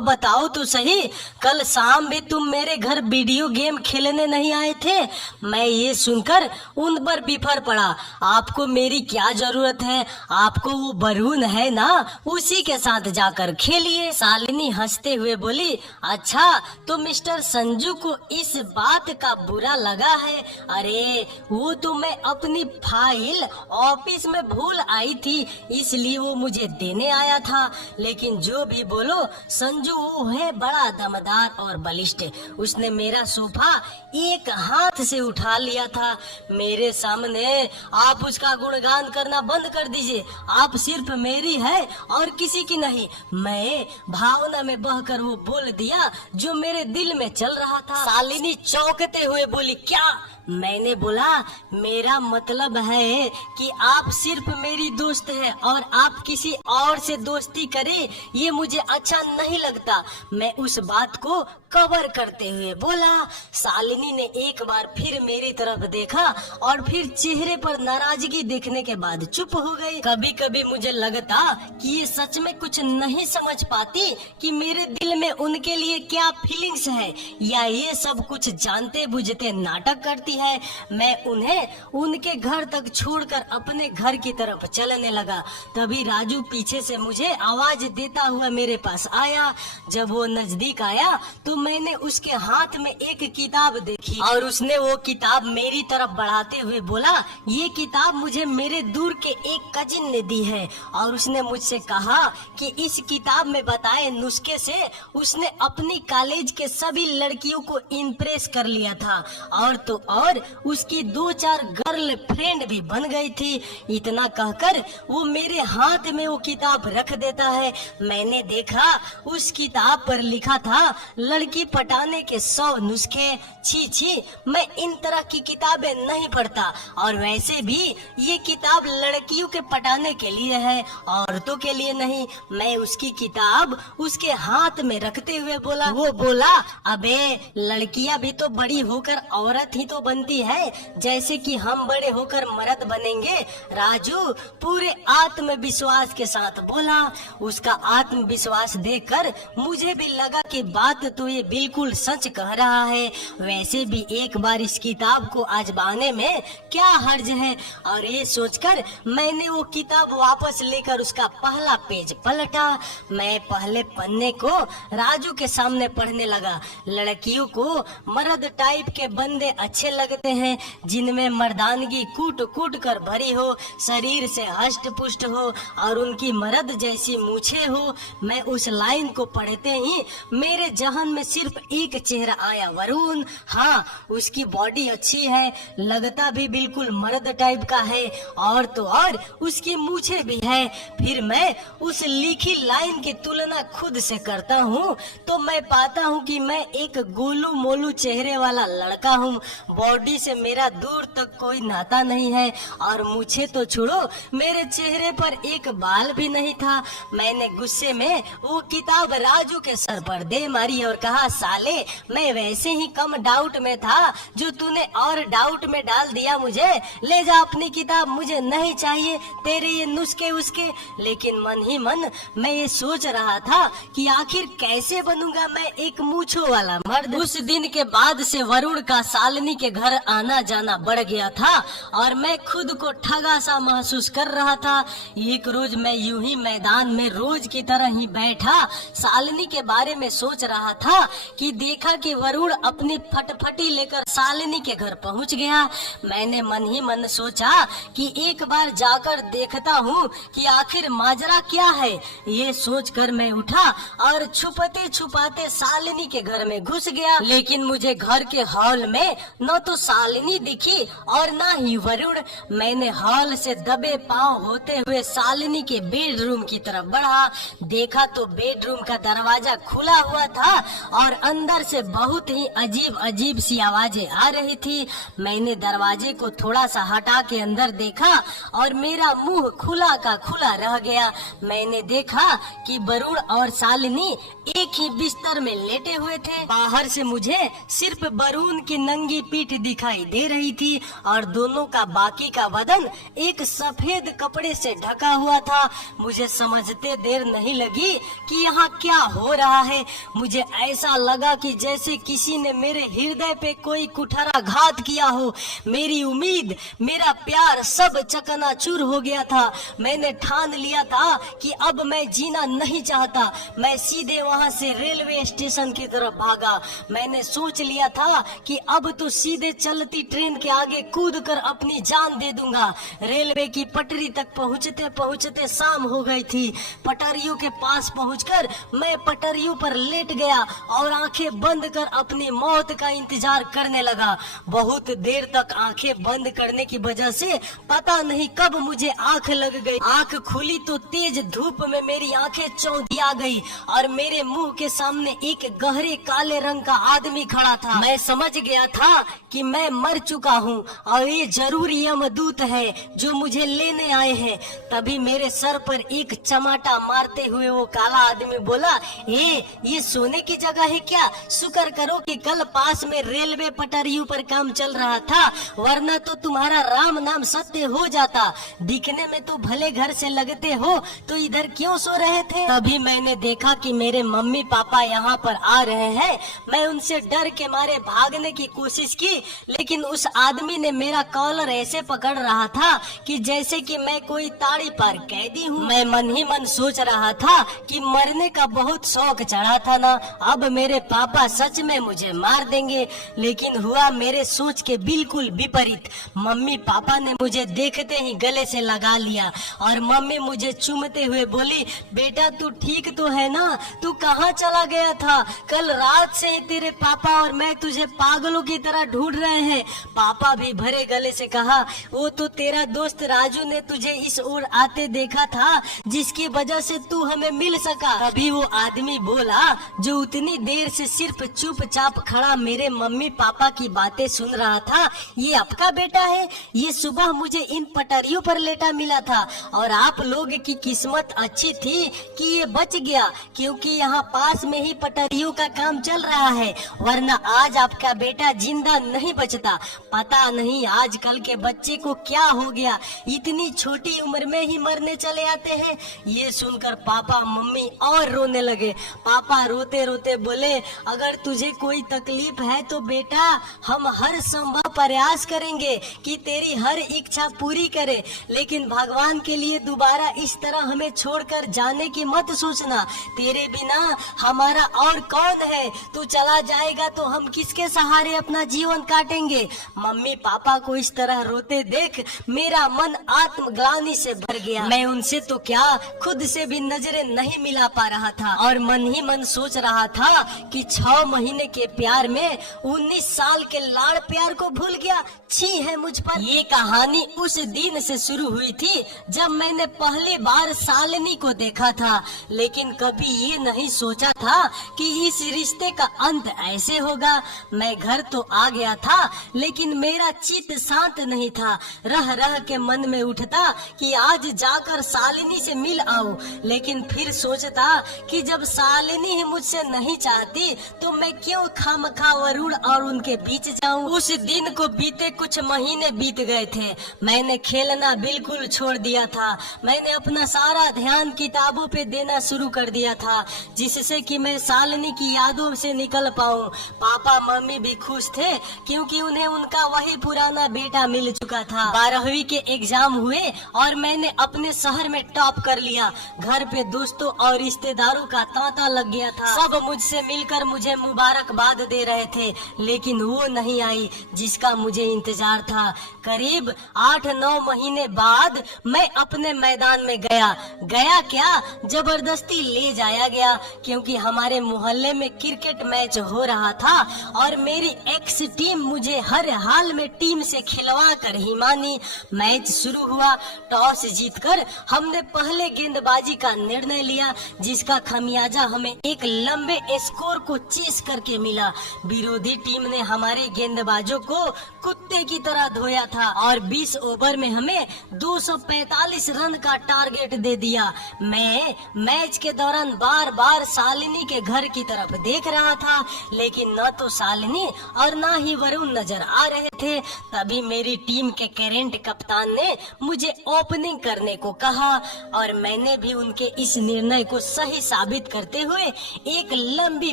बताओ तो सही, कल शाम भी तुम मेरे घर वीडियो गेम खेलने नहीं आए थे? मैं ये सुनकर उन पर बिफर पड़ा। आपको मेरी क्या जरूरत है, आपको वो वरुण है ना, उसी के साथ जाकर खेलिए। शालिनी हंसते हुए बोली, अच्छा तो मिस्टर संजू को इस बात का बुरा लगा है? अरे वो तो मैं अपनी फाइल ऑफिस में भूल आई थी इसलिए वो मुझे देने आया था। लेकिन जो भी बोलो, संजू वो है बड़ा दमदार और बलिष्ठ। उसने मेरा सोफा एक हाथ से उठा लिया था। मेरे सामने आप उसका गुणगान करना बंद कर दीजिए। लीजिए, आप सिर्फ मेरी है और किसी की नहीं। मैं भावना में बहकर वो बोल दिया जो मेरे दिल में चल रहा था। शालिनी चौंकते हुए बोली, क्या? मैंने बोला, मेरा मतलब है कि आप सिर्फ मेरी दोस्त है और आप किसी और से दोस्ती करें ये मुझे अच्छा नहीं लगता। मैं उस बात को कवर करते हुए बोला। शालिनी ने एक बार फिर मेरी तरफ देखा और फिर चेहरे पर नाराजगी देखने के बाद चुप हो गई। कभी कभी मुझे लगता कि ये सच में कुछ नहीं समझ पाती कि मेरे दिल में उनके लिए क्या फीलिंग्स है, या ये सब कुछ जानते बुझते नाटक करती है। मैं उन्हें उनके घर तक छोड़कर अपने घर की तरफ चलने लगा। तभी राजू पीछे से मुझे आवाज देता हुआ मेरे पास आया। जब वो नजदीक आया तो मैंने उसके हाथ में एक किताब देखी और उसने वो किताब मेरी तरफ बढ़ाते हुए बोला, ये किताब मुझे मेरे दूर के एक कजिन ने दी है और उसने मुझसे कहा कि इस किताब में बताए नुस्खे से उसने अपनी कॉलेज के सभी लड़कियों को इम्प्रेस कर लिया था और तो और उसकी 2-4 गर्ल फ्रेंड भी बन गई थी। इतना कहकर वो मेरे हाथ में वो किताब रख देता है। मैंने देखा उस किताब पर लिखा था लड़की पटाने के 100 नुस्खे। छी छी, मैं इन तरह की किताबें नहीं पढ़ता और वैसे भी ये किताब लड़कियों के पटाने के लिए है, औरतों के लिए नहीं। मैं उसकी किताब उसके हाथ में रखते हुए बोला। वो बोला, अबे लड़कियां भी तो बड़ी होकर औरत ही तो बनती है जैसे कि हम बड़े होकर मर्द बनेंगे। राजू पूरे आत्मविश्वास के साथ बोला। उसका आत्मविश्वास देखकर मुझे भी लगा कि बात तो ये बिल्कुल सच कह रहा है। वैसे भी एक बार इस किताब को आजमाने में क्या हर्ज है। और ये सोचकर मैंने वो किताब वापस लेकर उसका पहला पेज पलटा। मैं पहले पन्ने को राजू के सामने पढ़ने लगा। लड़कियों को मर्द टाइप के बंदे अच्छे लगते हैं जिनमें मर्दानगी कूट कूट कर भरी हो, शरीर से हष्ट पुष्ट हो और उनकी मर्द जैसी मूछें हो। मैं उस लाइन को पढ़ते ही मेरे जहन में सिर्फ एक चेहरा आया, वरुण। हाँ, उसकी बॉडी अच्छी है, लगता भी बिल्कुल मर्द टाइप का है और तो और उसकी मूछें भी है। फिर मैं उस लिखी लाइन की तुलना खुद से करता हूँ तो मैं पाता हूँ कि मैं एक गोलू मोलू चेहरे वाला लड़का हूँ। बॉडी से मेरा दूर तक कोई नाता नहीं है और मुझे तो छोड़ो, मेरे चेहरे पर एक बाल भी नहीं था। मैंने गुस्से में वो किताब राजू के सर पर दे मारी और कहा, साले मैं वैसे ही कम डाउट में था जो तूने और डाउट में डाल दिया मुझे। ले जा अपनी किताब, मुझे नहीं चाहिए तेरे ये नुस्खे उसके। लेकिन मन ही मन मैं ये सोच रहा था कि आखिर कैसे बनूंगा मैं एक मूछों वाला मर्द। उस दिन के बाद से वरुण का शालिनी के घर आना जाना बढ़ गया था और मैं खुद को ठगा सा महसूस कर रहा था। एक रोज मैं यूं ही मैदान में रोज की तरह ही बैठा शालिनी के बारे में सोच रहा था कि देखा कि वरुण अपनी फटफटी लेकर शालिनी के घर पहुंच गया। मैंने मन ही मन सोचा कि एक बार जाकर देखता हूँ कि आखिर माजरा क्या है। ये सोचकर मैं उठा और छुपते छुपाते शालिनी के घर में घुस गया। लेकिन मुझे घर के हॉल में न तो शालिनी दिखी और न ही वरुण। मैंने हॉल से दबे पांव होते हुए शालिनी के बेडरूम की तरफ बढ़ा। देखा तो बेडरूम का दरवाजा खुला हुआ था और अंदर से बहुत ही अजीब अजीब सी आवाजें आ रही थी। मैंने दरवाजे को थोड़ा सा हटा के अंदर देखा और मेरा मुंह खुला का खुला रह गया। मैंने देखा कि वरुण और शालिनी एक ही बिस्तर में लेटे हुए थे। बाहर से मुझे सिर्फ वरुण की नंगी पीठ दिखाई दे रही थी और दोनों का बाकी का बदन एक सफेद कपड़े से ढका हुआ था। मुझे समझते देर नहीं लगी कि यहाँ क्या हो रहा है। मुझे ऐसा लगा कि जैसे किसी ने मेरे हृदय पे कोई कुठारा घात किया हो। मेरी उम्मीद, मेरा प्यार सब चकनाचूर हो गया था। मैंने ठान लिया था कि अब मैं जीना नहीं चाहता। मैं सीधे वहाँ से रेलवे स्टेशन की तरफ भागा। मैंने सोच लिया था कि अब तो सीधे सीधे चलती ट्रेन के आगे कूद कर अपनी जान दे दूंगा। रेलवे की पटरी तक पहुंचते पहुंचते शाम हो गई थी। पटरियों के पास पहुंचकर मैं पटरियों पर लेट गया और आंखें बंद कर अपनी मौत का इंतजार करने लगा। बहुत देर तक आंखें बंद करने की वजह से पता नहीं कब मुझे आंख लग गई। आंख खुली तो तेज धूप में मेरी आंखें चौंधिया गई और मेरे मुंह के सामने एक गहरे काले रंग का आदमी खड़ा था। मैं समझ गया था कि मैं मर चुका हूँ और ये जरूर यमदूत है जो मुझे लेने आए हैं। तभी मेरे सर पर एक चमाटा मारते हुए वो काला आदमी बोला, ये सोने की जगह है क्या? शुक्र करो कि कल पास में रेलवे पटरियों पर काम चल रहा था, वरना तो तुम्हारा राम नाम सत्य हो जाता। दिखने में तो भले घर से लगते हो, तो इधर क्यों सो रहे थे? तभी मैंने देखा कि मेरे मम्मी पापा यहाँ पर आ रहे हैं। मैं उनसे डर के मारे भागने की कोशिश की, लेकिन उस आदमी ने मेरा कॉलर ऐसे पकड़ रहा था कि जैसे कि मैं कोई ताड़ी पर कैदी हूँ। मैं मन ही मन सोच रहा था कि मरने का बहुत शौक चढ़ा था ना, अब मेरे पापा सच में मुझे मार देंगे। लेकिन हुआ मेरे सोच के बिल्कुल विपरीत। मम्मी पापा ने मुझे देखते ही गले से लगा लिया और मम्मी मुझे चूमते हुए बोली, बेटा तू ठीक तो है ना? तू कहाँ चला गया था? कल रात से ही तेरे पापा और मैं तुझे पागलों की तरह ढूंढ रहे हैं। पापा भी भरे गले से कहा, वो तो तेरा दोस्त राजू ने तुझे इस ओर आते देखा था, जिसकी वजह से तू हमें मिल सका। तभी वो आदमी बोला जो उतनी देर से सिर्फ चुपचाप खड़ा मेरे मम्मी पापा की बातें सुन रहा था, ये आपका बेटा है? ये सुबह मुझे इन पटरियों पर लेटा मिला था और आप लोग की किस्मत अच्छी थी कि ये बच गया, क्योंकि यहाँ पास में ही पटरियों का काम चल रहा है, वरना आज आपका बेटा जिंदा नहीं बचता। पता नहीं आजकल के बच्चे को क्या हो गया, इतनी छोटी उम्र में ही मरने चले आते हैं। ये सुनकर पापा मम्मी और रोने लगे। पापा रोते रोते बोले, अगर तुझे कोई तकलीफ है तो बेटा हम हर संभव प्रयास करेंगे कि तेरी हर इच्छा पूरी करे, लेकिन भगवान के लिए दोबारा इस तरह हमें छोड़कर जाने की मत सोचना। तेरे बिना हमारा और कौन है? तू चला जाएगा तो हम किसके सहारे अपना जीवन काटेंगे? मम्मी पापा को इस तरह रोते देख मेरा मन आत्मग्लानि से भर गया। मैं उनसे तो क्या खुद से भी नजरें नहीं मिला पा रहा था और मन ही मन सोच रहा था कि 6 महीने के प्यार में 19 साल के लाड़ प्यार को भूल गया। छी है मुझ पर। ये कहानी उस दिन से शुरू हुई थी जब मैंने पहली बार शालिनी को देखा था, लेकिन कभी ये नहीं सोचा था कि इस रिश्ते का अंत ऐसे होगा। मैं घर तो आ गया था, लेकिन मेरा चित्त शांत नहीं था। रह रह के मन में उठता कि आज जाकर शालिनी से मिल आऊं, लेकिन फिर सोचता कि जब शालिनी ही मुझसे नहीं चाहती तो मैं क्यों खामखा वरुण और उनके बीच जाऊं। उस दिन को बीते कुछ महीने बीत गए थे। मैंने खेलना बिल्कुल छोड़ दिया था। मैंने अपना सारा ध्यान किताबों पे देना शुरू कर दिया था, जिससे कि मैं शालिनी की यादों से निकल पाऊं। पापा मम्मी भी खुश थे, क्योंकि उन्हें उनका वही पुराना बेटा मिल चुका था। 12वीं के एग्जाम हुए और मैंने अपने शहर में टॉप कर लिया। घर पे दोस्तों और रिश्तेदारों का तांता लग गया था। सब मुझसे मिलकर मुझे मुबारकबाद दे रहे थे, लेकिन वो नहीं आई जिसका मुझे इंतजार था। करीब 8-9 महीने बाद मैं अपने मैदान में गया क्या, जबरदस्ती ले जाया गया, क्योंकि हमारे मोहल्ले में क्रिकेट मैच हो रहा था और मेरी एक्स टीम मुझे हर हाल में टीम से खिलवा कर ही मानी। मैच शुरू हुआ। टॉस जीतकर हमने पहले गेंदबाजी का निर्णय लिया, जिसका खमियाजा हमें एक लंबे स्कोर को चेस करके मिला। विरोधी टीम ने हमारे गेंदबाजों को कुत्ते की तरह धोया था और 20 ओवर में हमें 245 रन का टारगेट दे दिया। मैं मैच के दौरान बार बार शालिनी के घर की तरफ देख रहा था, लेकिन न तो शालिनी और न ही वरुण नजर आ रहे थे। तभी मेरी टीम के करंट कप्तान ने मुझे ओपनिंग करने को कहा और मैंने भी उनके इस निर्णय को सही साबित करते हुए एक लंबी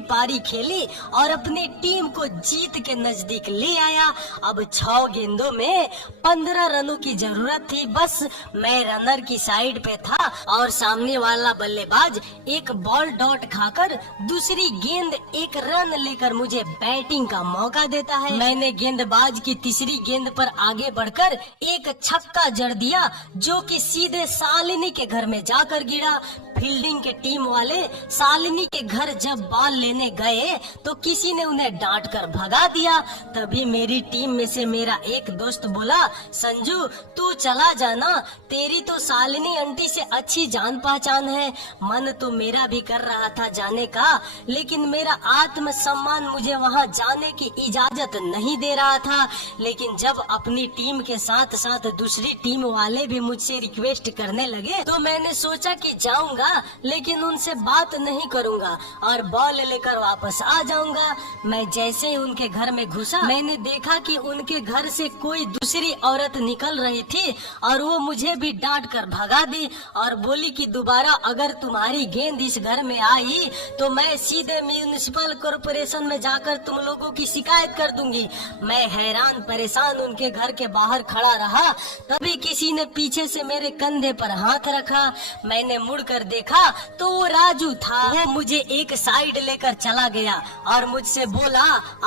पारी खेली और अपनी टीम को जीत के नजदीक ले आया। अब 6 गेंदों में 15 रनों की जरूरत थी। बस मैं रनर की साइड पे था और सामने वाला बल्लेबाज एक बॉल डॉट खाकर दूसरी गेंद एक रन लेकर मुझे बैटिंग का मौका देता है। मैंने गेंदबाज की तीसरी गेंद पर आगे बढ़कर एक छक्का जड़ दिया जो कि सीधे शालिनी के घर में जाकर गिरा। फील्डिंग के टीम वाले शालिनी के घर जब बॉल लेने गए तो किसी ने उन्हें डांट कर भगा दिया। तभी मेरी टीम में से मेरा एक दोस्त बोला, संजू तू चला जाना, तेरी तो शालिनी आंटी से अच्छी जान पहचान है। मन तो मेरा भी कर रहा था जाने का, लेकिन मेरा आत्म सम्मान मुझे वहां जाने की इजाजत नहीं दे रहा था। लेकिन जब अपनी टीम के साथ साथ दूसरी टीम वाले भी मुझसे रिक्वेस्ट करने लगे तो मैंने सोचा कि जाऊंगा, लेकिन उनसे बात नहीं करूंगा और बॉल लेकर वापस आ जाऊंगा। मैं जैसे ही उनके घर में घुसा, मैंने देखा कि उनके घर से कोई दूसरी औरत निकल रही थी और वो मुझे भी डांट कर भगा दी और बोली कि दोबारा अगर तुम्हारी गेंद इस घर में आई तो मैं सीधे म्यूनिसिपल कॉर्पोरेशन में जाकर तुम लोगों की शिकायत कर दूंगी। मैं हैरान परेशान उनके घर के बाहर खड़ा रहा। तभी किसी ने पीछे से मेरे कंधे पर हाथ रखा। मैंने मुड़कर देखा तो वो राजू था। वो मुझे एक साइड लेकर चला गया और मुझसे बोला,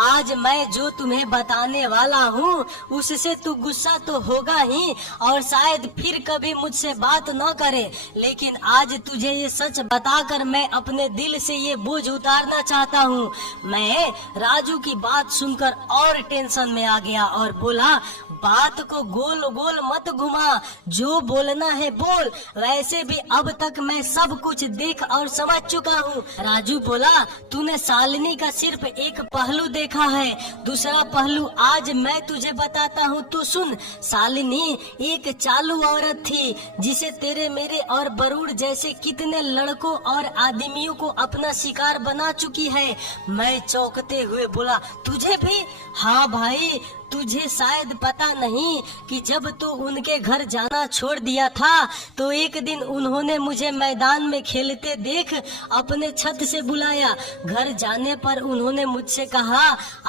आज मैं जो तुम्हें बताने वाला हूँ उससे तू गुस्सा तो होगा ही और शायद फिर कभी मुझसे बात न करे, लेकिन आज तुझे ये सच बताकर मैं अपने दिल से ये बोझ उतारना चाहता हूँ। मैं राजू की बात सुनकर और टेंशन में आ गया और बोला, बात को गोल गोल मत घुमा, जो बोलना है बोल, वैसे भी अब तक मैं सब कुछ देख और समझ चुका हूँ। राजू बोला, तूने शालिनी का सिर्फ एक पहलू देखा है, दूसरा पहलू आज मैं तुझे बताता हूँ, तू सुन। शालिनी एक चालू औरत थी जिसे तेरे मेरे और बरूड़ जैसे कितने लड़कों और आदमियों को अपना शिकार बना चुकी है। मैं चौंकते हुए बोला, तुझे भी? हाँ भाई, तुझे शायद पता नहीं कि जब तू उनके घर जाना छोड़ दिया था तो एक दिन उन्होंने मुझे मैदान में खेलते देख अपने छत से बुलाया। घर जाने पर उन्होंने मुझसे कहा,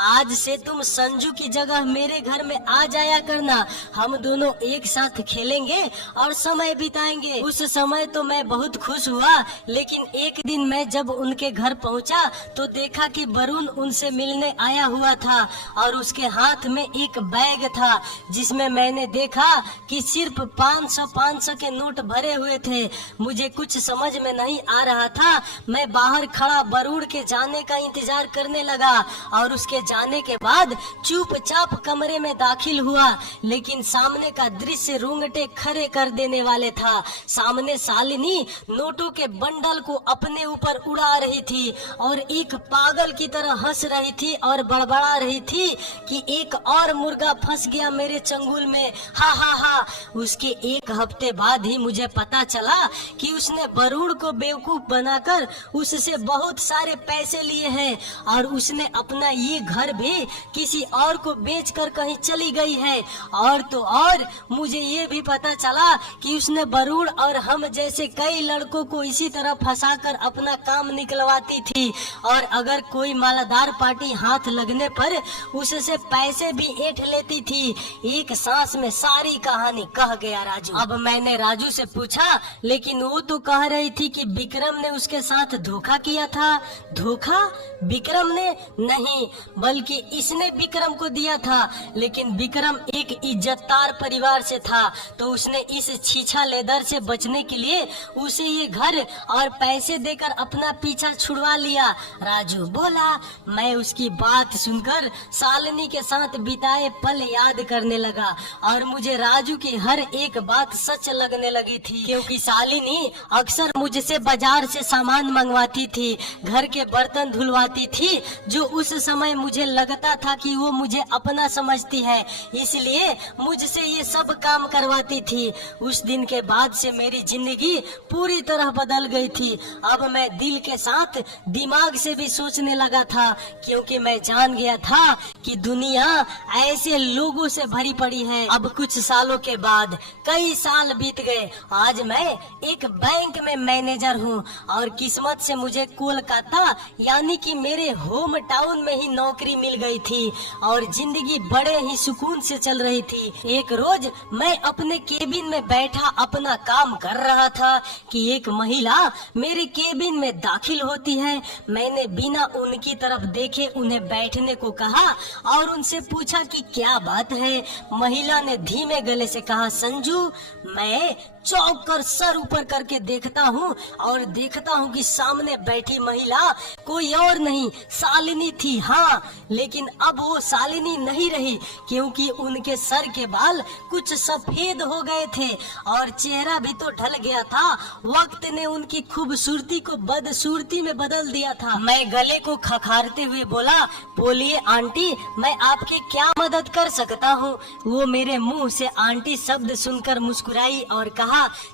आज से तुम संजू की जगह मेरे घर में आ जाया करना, हम दोनों एक साथ खेलेंगे और समय बिताएंगे। उस समय तो मैं बहुत खुश हुआ, लेकिन एक दिन मैं जब उनके घर पहुंचा तो देखा कि वरुण उनसे मिलने आया हुआ था और उसके हाथ में एक बैग था जिसमें मैंने देखा कि सिर्फ 500 के नोट भरे हुए थे। मुझे कुछ समझ में नहीं आ रहा था। मैं बाहर खड़ा बरूड़ के जाने का इंतजार करने लगा और उसके जाने के बाद चुपचाप कमरे में दाखिल हुआ, लेकिन सामने का दृश्य रोंगटे खड़े कर देने वाले था। सामने शालिनी नोटों के बंडल को अपने ऊपर उड़ा रही थी और एक पागल की तरह हंस रही थी और बड़बड़ा रही थी कि एक और मुर्गा फंस गया मेरे चंगुल में, हा हा हा। उसके एक हफ्ते बाद ही मुझे पता चला कि उसने बरूड़ को बेवकूफ बनाकर उससे बहुत सारे पैसे लिए हैं और उसने अपना ये घर भी किसी और को बेचकर कहीं चली गई है। और तो और मुझे ये भी पता चला कि उसने बरूड़ और हम जैसे कई लड़कों को इसी तरह फंसाकर अपना काम निकलवाती थी और अगर कोई मालादार पार्टी हाथ लगने पर उससे पैसे भी ऐंठ लेती थी। एक सांस में सारी कहानी कह गया राजू। अब मैंने राजू से पूछा, लेकिन वो तो कह रही थी कि विक्रम ने उसके साथ धोखा किया था। धोखा? विक्रम ने नहीं, बल्कि इसने विक्रम को दिया था। लेकिन विक्रम एक इज्जतदार परिवार से था तो उसने इस छीछा लेदर से बचने के लिए उसे ये घर और पैसे देकर अपना पीछा छुड़वा लिया। राजू बोला। मैं उसकी बात सुनकर शालिनी के साथ बिताए पल याद करने लगा और मुझे राजू की हर एक बात सच लगने लगी थी, क्योंकि शालिनी अक्सर मुझसे बाजार से सामान मंगवाती थी, घर के बर्तन धुलवाती थी, जो उस समय मुझे लगता था कि वो मुझे अपना समझती है, इसलिए मुझसे ये सब काम करवाती थी। उस दिन के बाद से मेरी जिंदगी पूरी तरह बदल गई थी। अब मैं दिल के साथ दिमाग से भी सोचने लगा था, क्योंकि मैं जान गया था कि दुनिया ऐसे लोगों से भरी पड़ी है। अब कुछ सालों के बाद कई साल बीत गए, आज मैं एक बैंक में मैनेजर हूँ और किस्मत से मुझे कोलकाता यानी कि मेरे होम टाउन में ही नौकरी मिल गई थी और जिंदगी बड़े ही सुकून से चल रही थी। एक रोज मैं अपने केबिन में बैठा अपना काम कर रहा था कि एक महिला मेरे केबिन में दाखिल होती है। मैंने बिना उनकी तरफ देखे उन्हें बैठने को कहा और उनसे पूछा कि क्या बात है। महिला ने धीमे गले से कहा, संजू, मैं चौंक कर सर ऊपर करके देखता हूँ और देखता हूँ कि सामने बैठी महिला कोई और नहीं, शालिनी थी। हाँ, लेकिन अब वो शालिनी नहीं रही क्योंकि उनके सर के बाल कुछ सफेद हो गए थे और चेहरा भी तो ढल गया था। वक्त ने उनकी खूबसूरती को बदसूरती में बदल दिया था। मैं गले को खखारते हुए बोला, बोलिए आंटी, मैं आपकी क्या मदद कर सकता हूँ। वो मेरे मुंह से आंटी शब्द सुनकर मुस्कुराई और कहा,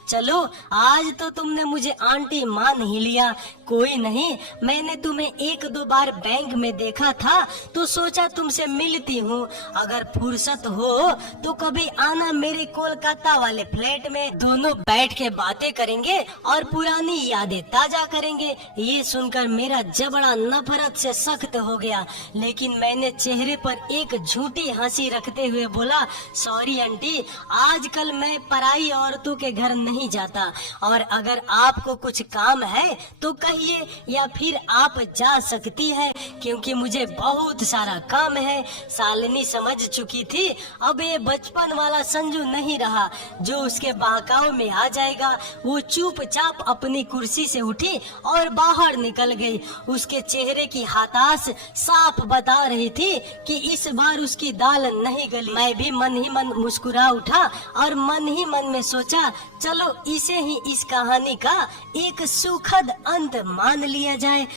चलो आज तो तुमने मुझे आंटी मान ही लिया। कोई नहीं, मैंने तुम्हें एक दो बार बैंक में देखा था तो सोचा तुमसे मिलती हूँ। अगर फुर्सत हो तो कभी आना मेरे कोलकाता वाले फ्लैट में, दोनों बैठ के बातें करेंगे और पुरानी यादें ताजा करेंगे। ये सुनकर मेरा जबड़ा नफरत से सख्त हो गया, लेकिन मैंने चेहरे पर एक झूठी हंसी रखते हुए बोला, सॉरी आंटी, आजकल मैं पराई औरतों के घर नहीं जाता और अगर आपको कुछ काम है तो कहिए या फिर आप जा सकती है क्योंकि मुझे बहुत सारा काम है। शालिनी समझ चुकी थी अब ये बचपन वाला संजू नहीं रहा जो उसके बहकाव में आ जाएगा। वो चुपचाप अपनी कुर्सी से उठी और बाहर निकल गई। उसके चेहरे की हताश साफ बता रही थी कि इस बार उसकी दाल नहीं गली। मैं भी मन ही मन मुस्कुरा उठा और मन ही मन में सोचा, चलो इसे ही इस कहानी का एक सुखद अंत मान लिया जाए।